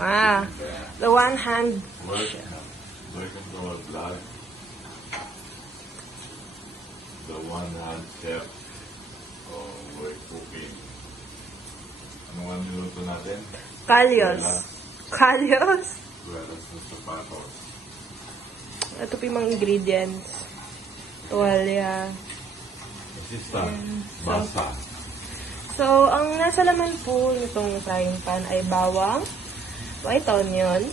Ah, the one hand. Welcome to our vlog. The one hand chef. Oh, we're cooking. Ano nga niluto natin? Kalyos. Kalyos? Buwelas ng sapatos. Ito po yung mga ingredients. Tuwalya. Assistant. Basa. So, ang nasa laman po nitong frying pan ay bawang, white onion,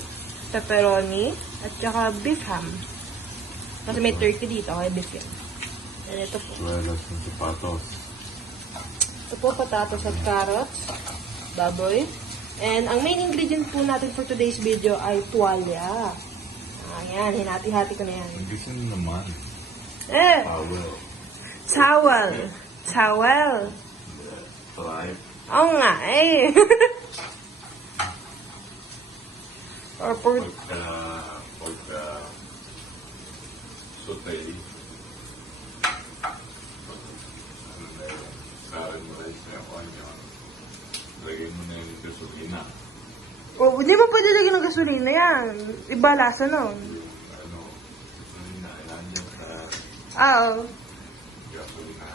pepperoni, at saka beef ham. Kasi may turkey dito, kaya beef yan. And ito po. Buwelas ng sapatos. Ito po, patatas at carrots, baboy. And ang main ingredient po natin for today's video ay tuwalya. Ayan, hinati-hati ko na yan. Ang gusto nyo naman. Towel. Towel. Towel. Tribe. Oo nga, eh. Or for... Pagka saute. Karin mo rin sa onion. Lagay mo na yung gasolina. Oh, hindi mo pwede lagyan ng gasolina yan. Iba lasa nun. Ano, gasolina. Ilan yan sa Oo. gasolina.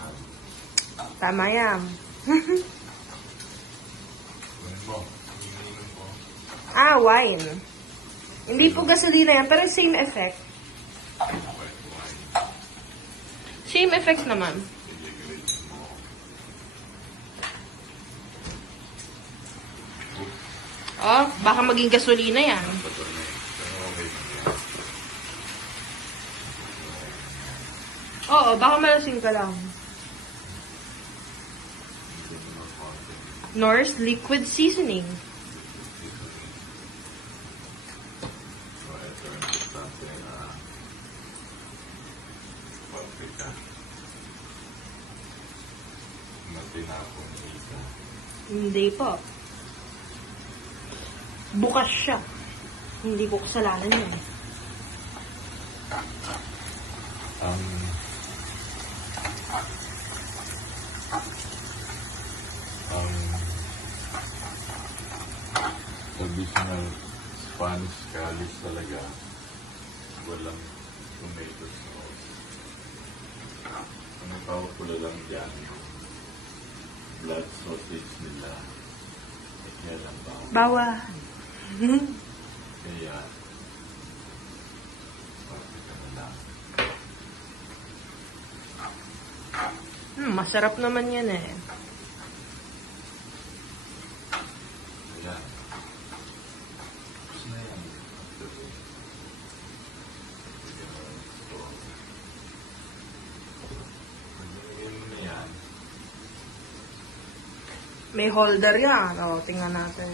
Tama yan. Ano mo? Iniinom mo. Wine. Hindi po gasolina yan, pero same effect. Same effects naman. Oh, baka maging gasolina yan. Oo, baka malasing ka lang. Norse liquid seasoning. So, ito yung importante na paprika. Matinapong isa. Hindi po. Bukas siya. Hindi ko kasalanan yun. Traditional Spanish calis talaga. Walang tomato sauce. Ang tawag ko lang dyan, blood sausage nila. Kaya lang bawal. Bawal. Kaya, paprika na lang. Masarap naman yan eh. Ayan. Tapos na yan. Pag-ilagay mo na yan, May holder yan. O, tingnan natin.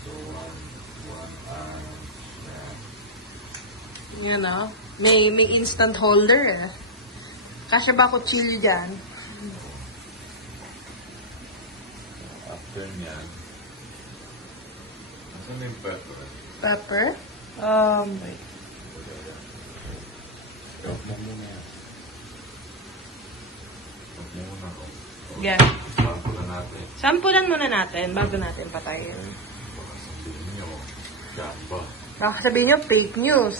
so one Yan o. May instant holder eh. Kasya ba kutsilyo dyan? after nyan, nasan yung pepper? Pepper? Wait. Stop mo muna yan. Stop mo muna ko. Yeah. Sample na natin. Sampulan muna natin bago natin patayin. Baka sabihin nyo, gamba. Baka sabihin nyo, fake news.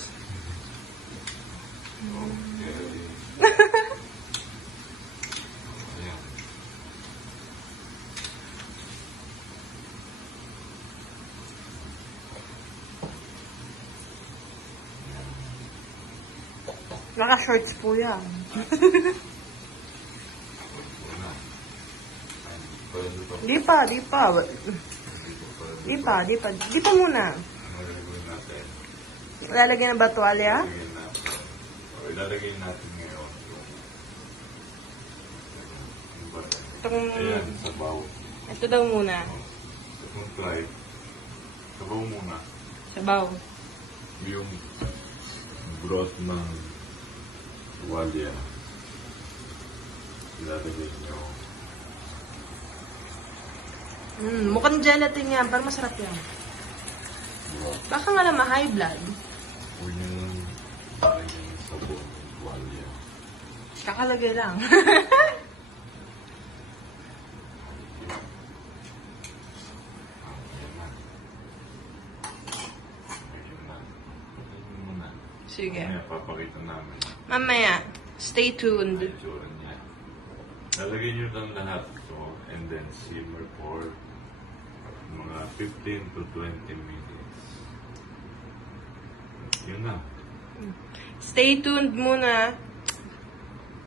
Okay. Ayan. Naka-shorts po yan. Una. Pwede pa. Di pa. Hindi ko pwede. Di pa muna. Ano gagawin natin? Lalagyan ng batwalya. Ilalagay natin. O, ilalagay natin ngayon yung butter. Itong, Ayan, sabaw. ito daw muna. Itong try. Sabaw muna. Sabaw. Yung broth ng tuwalya. Ilalagay nyo. Mukhang gelatin yan. Parang masarap yan. Broth. Baka nga naman high blood. Huwag nyo ilalagay yung sabon ng tuwalya. Kakalagay lang. Ayan na. Sige. Mamaya papakita namin. Mamaya, stay tuned. Ang itsura niya. Lalagyan nyo lang lahat ito and then simmer for mga 15 to 20 minutes. Yun na. Stay tuned muna.